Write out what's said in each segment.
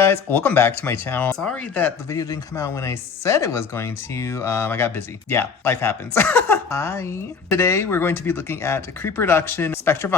Guys, welcome back to my channel. Sorry that the video didn't come out when I said it was going to. I got busy. Yeah, life happens. Hi. Today we're going to be looking at creepoduction Spectra.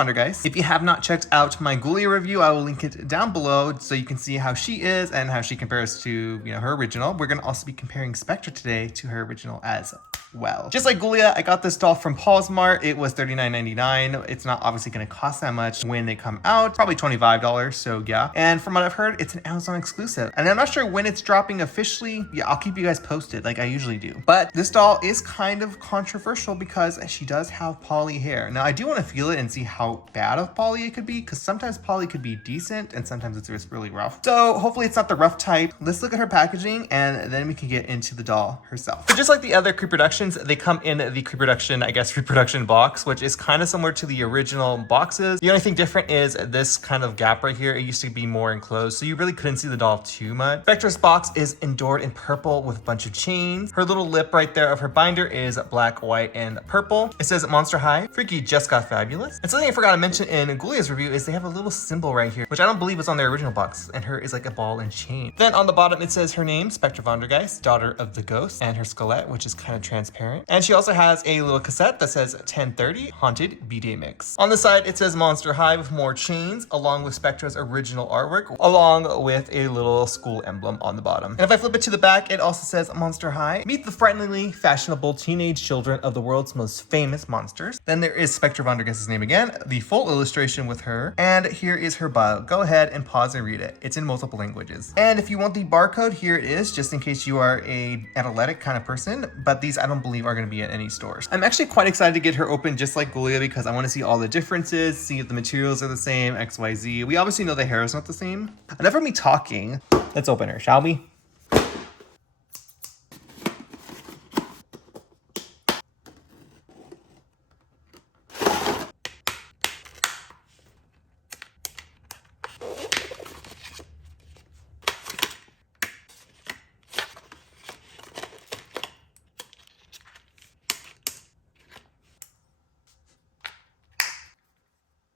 If you have not checked out my Ghoulia review, I will link it down below so you can see how she is and how she compares to her original. We're going to also be comparing Spectra today to her original as well. Just like Ghoulia, I got this doll from Paul's Mart. It was $39.99. It's not obviously going to cost that much when they come out, probably $25. So yeah. And from what I've heard, it's an Amazon exclusive. And I'm not sure when it's dropping officially. Yeah, I'll keep you guys posted like I usually do. But this doll is kind of controversial because she does have poly hair. Now I do want to feel it and see how bad of poly it could be, because sometimes poly could be decent and sometimes it's just really rough. So hopefully it's not the rough type. Let's look at her packaging and then we can get into the doll herself. So just like the other creepoductions, they come in the creepoduction, I guess, reproduction box, which is kind of similar to the original boxes. The only thing different is this kind of gap right here. It used to be more enclosed, so you really couldn't see the doll too much. Spectra's box is endured in purple with a bunch of chains. Her little lip right there of her binder is black, white, and purple. It says Monster High, Freaky just got fabulous. And something I forgot to mention in Ghoulia's review is they have a little symbol right here, which I don't believe is on their original box, and her is like a ball and chain. Then on the bottom it says her name, Spectra, daughter of the ghost, and her skelette, which is kind of transparent. And she also has a little cassette that says 1030 Haunted B-Day Mix. On the side, it says Monster High with more chains, along with Spectra's original artwork, along with a little school emblem on the bottom. And if I flip it to the back, it also says Monster High. Meet the frighteningly fashionable teenage children of the world's most famous monsters. Then there is Spectra name again, the full illustration with her. And here is her bio. Go ahead and pause and read it. It's in multiple languages. And if you want the barcode, here it is, just in case you are an athletic kind of person. But these I don't believe are going to be at any stores. I'm actually quite excited to get her open just like Ghoulia because I want to see all the differences, see if the materials are the same, XYZ. We obviously know the hair is not the same. Enough of me talking. Let's open her, shall we?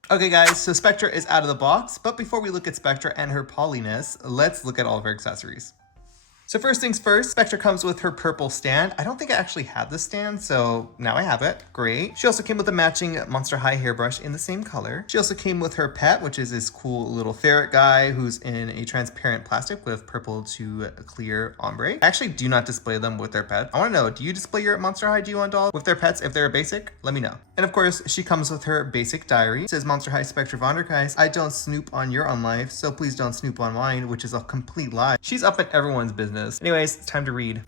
Okay guys, so Spectra is out of the box, but before we look at Spectra and her polyness, let's look at all of her accessories. So first things first, Spectra comes with her purple stand. I don't think I actually had this stand, so now I have it. Great. She also came with a matching Monster High hairbrush in the same color. She also came with her pet, which is this cool little ferret guy who's in a transparent plastic with purple to clear ombre. I actually do not display them with their pet. I want to know, do you display your Monster High G1 doll with their pets if they're basic? Let me know. And of course, she comes with her basic diary. It says Monster High Spectra I don't snoop on your own life, so please don't snoop on mine, which is a complete lie. She's up in everyone's business. Anyways, it's time to read.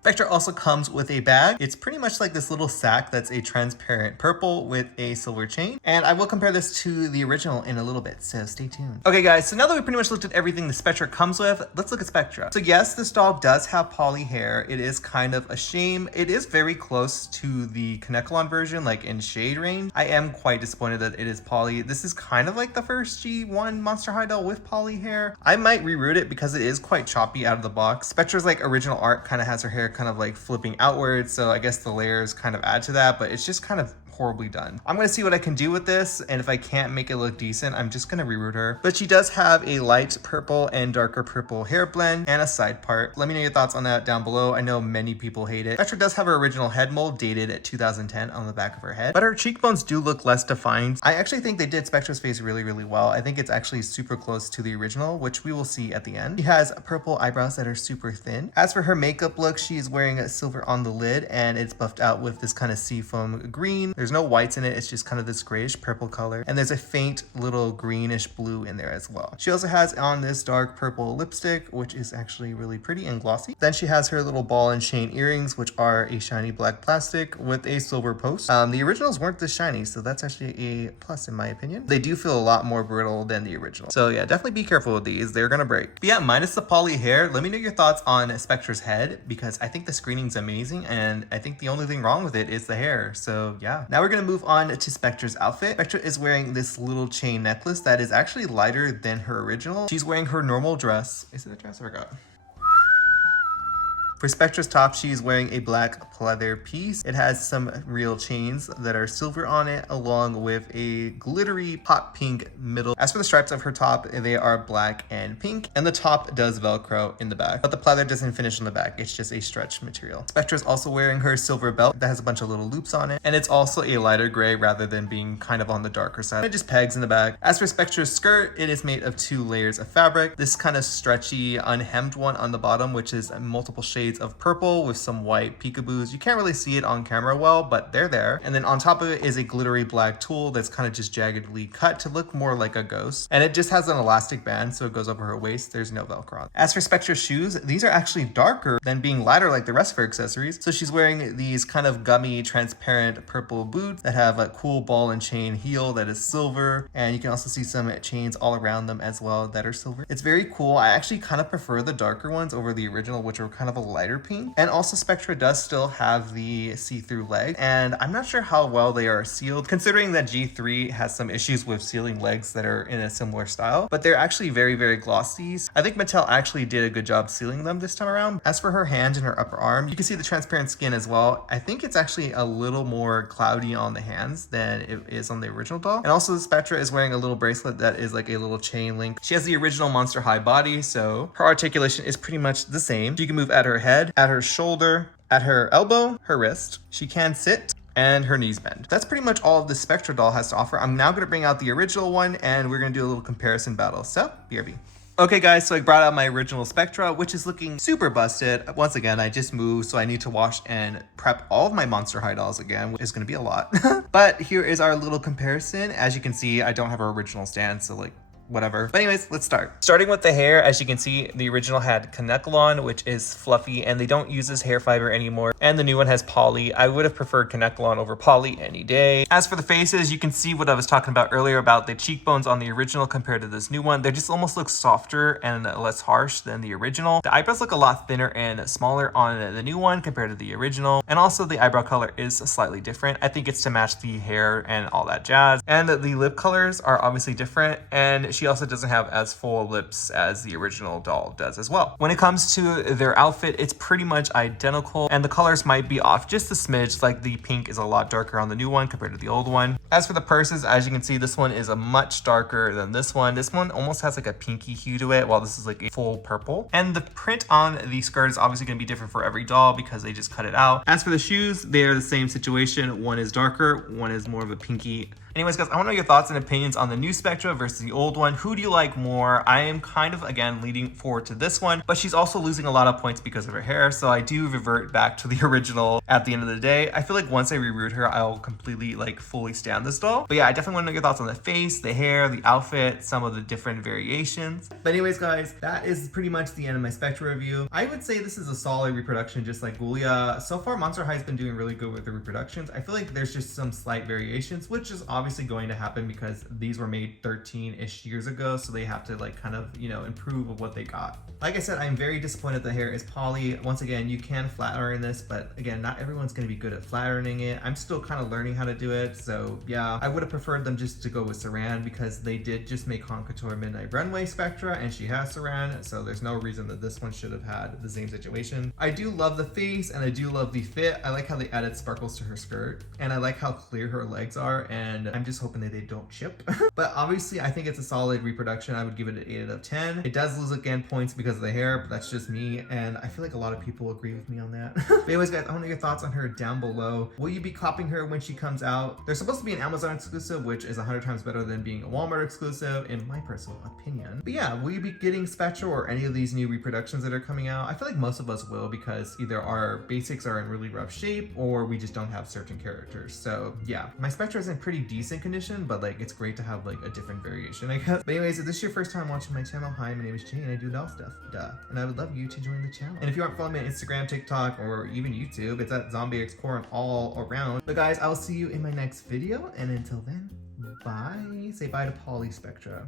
Spectra also comes with a bag. It's pretty much like this little sack that's a transparent purple with a silver chain. And I will compare this to the original in a little bit, so stay tuned. Okay guys, so now that we pretty much looked at everything the Spectra comes with, let's look at Spectra. So yes, this doll does have poly hair. It is kind of a shame. It is very close to the Kanekalon version, like in shade range. I am quite disappointed that it is poly. This is kind of like the first G1 Monster High doll with poly hair. I might reroute it because it is quite choppy out of the box. Spectra's like original art kind of has her hair kind of like flipping outwards, so I guess the layers kind of add to that, but it's just kind of horribly done. I'm gonna see what I can do with this, and if I can't make it look decent, I'm just gonna reroute her. But she does have a light purple and darker purple hair blend and a side part. Let me know your thoughts on that down below. I know many people hate it. Spectra does have her original head mold dated at 2010 on the back of her head, but her cheekbones do look less defined. I actually think they did Spectra's face really, really well. I think it's actually super close to the original, which we will see at the end. She has purple eyebrows that are super thin. As for her makeup look, she is wearing silver on the lid, and it's buffed out with this kind of seafoam green. There's no whites in it, it's just kind of this grayish purple color, and there's a faint little greenish blue in there as well. She also has on this dark purple lipstick, which is actually really pretty and glossy. Then she has her little ball and chain earrings, which are a shiny black plastic with a silver post. The originals weren't this shiny, so that's actually a plus in my opinion. They do feel a lot more brittle than the original, so yeah, definitely be careful with these. They're gonna break. But yeah, minus the poly hair, let me know your thoughts on Spectra's head, because I think the screening's amazing, and I think the only thing wrong with it is the hair. So yeah, now we're gonna move on to Spectra's outfit. Spectra is wearing this little chain necklace that is actually lighter than her original. She's wearing her normal dress. Is it a dress? I forgot. For Spectra's top, she's wearing a black pleather piece. It has some real chains that are silver on it, along with a glittery hot pink middle. As for the stripes of her top, they are black and pink, and the top does Velcro in the back, but the pleather doesn't finish on the back. It's just a stretch material. Spectra's also wearing her silver belt that has a bunch of little loops on it, and it's also a lighter gray rather than being kind of on the darker side. It just pegs in the back. As for Spectra's skirt, it is made of 2 layers of fabric. This kind of stretchy, unhemmed one on the bottom, which is multiple shades of purple with some white peekaboos. You can't really see it on camera well, but they're there. And then on top of it is a glittery black tulle that's kind of just jaggedly cut to look more like a ghost. And it just has an elastic band, so it goes over her waist. There's no Velcro. As for Spectra's shoes, these are actually darker than being lighter like the rest of her accessories. So she's wearing these kind of gummy, transparent purple boots that have a cool ball and chain heel that is silver. And you can also see some chains all around them as well that are silver. It's very cool. I actually kind of prefer the darker ones over the original, which are kind of a lighter pink. And also Spectra does still have the see-through leg, and I'm not sure how well they are sealed, considering that G3 has some issues with sealing legs that are in a similar style, but they're actually very, very glossy. I think Mattel actually did a good job sealing them this time around. As for her hand and her upper arm, you can see the transparent skin as well. I think it's actually a little more cloudy on the hands than it is on the original doll. And also Spectra is wearing a little bracelet that is like a little chain link. She has the original Monster High body, so her articulation is pretty much the same. She can move at her head, at her shoulder, at her elbow, her wrist. She can sit, and her knees bend. That's pretty much all of the Spectra doll has to offer. I'm now gonna bring out the original one, and we're gonna do a little comparison battle. So, BRB. Okay guys, so I brought out my original Spectra, which is looking super busted. Once again, I just moved, so I need to wash and prep all of my Monster High dolls again, which is gonna be a lot. But here is our little comparison. As you can see, I don't have an original stand, so like, whatever. But anyways, let's start. Starting with the hair, as you can see, the original had Caneculon, which is fluffy, and they don't use this hair fiber anymore. And the new one has poly. I would have preferred Caneculon over poly any day. As for the faces, you can see what I was talking about earlier about the cheekbones on the original compared to this new one. They just almost look softer and less harsh than the original. The eyebrows look a lot thinner and smaller on the new one compared to the original. And also the eyebrow color is slightly different. I think it's to match the hair and all that jazz. And the lip colors are obviously different, and she also doesn't have as full lips as the original doll does as well. When it comes to their outfit, it's pretty much identical, and the colors might be off just a smidge, like the pink is a lot darker on the new one compared to the old one. As for the purses, as you can see, this one is a much darker than this one. This one almost has like a pinky hue to it, while this is like a full purple. And the print on the skirt is obviously going to be different for every doll because they just cut it out. As for the shoes, they are the same situation. One is darker, one is more of a pinky. Anyways, guys, I want to know your thoughts and opinions on the new Spectra versus the old one. Who do you like more? I am kind of, again, leaning forward to this one, but she's also losing a lot of points because of her hair, so I do revert back to the original at the end of the day. I feel like once I reroot her, I'll completely, like, fully stand this doll. But yeah, I definitely want to know your thoughts on the face, the hair, the outfit, some of the different variations. But anyways, guys, that is pretty much the end of my Spectra review. I would say this is a solid reproduction, just like Ghoulia. So far, Monster High has been doing really good with the reproductions. I feel like there's just some slight variations, which is obviously going to happen because these were made 13-ish years ago, so they have to like kind of, you know, improve of what they got. Like I said, I'm very disappointed the hair is poly. Once again, you can flat iron this, but again, not everyone's going to be good at flat ironing it. I'm still kind of learning how to do it, so yeah, I would have preferred them just to go with Saran because they did just make Han Couture Midnight Runway Spectra, and she has Saran, so there's no reason that this one should have had the same situation. I do love the face, and I do love the fit. I like how they added sparkles to her skirt, and I like how clear her legs are, and I'm just hoping that they don't chip. But obviously, I think it's a solid reproduction. I would give it an 8 out of 10. It does lose again points because of the hair, but that's just me, and I feel like a lot of people agree with me on that. But anyways, guys, I want to know your thoughts on her down below. Will you be copying her when she comes out? They're supposed to be an Amazon exclusive, which is 100 times better than being a Walmart exclusive, in my personal opinion. But yeah, will you be getting Spectra or any of these new reproductions that are coming out? I feel like most of us will because either our basics are in really rough shape or we just don't have certain characters. So yeah, my Spectra is in pretty decent condition, but like it's great to have like a different variation, I guess. But anyways, if this is your first time watching my channel, hi, my name is Jay and I do doll stuff, duh. And I would love you to join the channel. And if you aren't following me on Instagram, TikTok, or even YouTube, it's at Zombie X Core and all around. But guys, I will see you in my next video, and until then, bye. Say bye to Poly Spectra.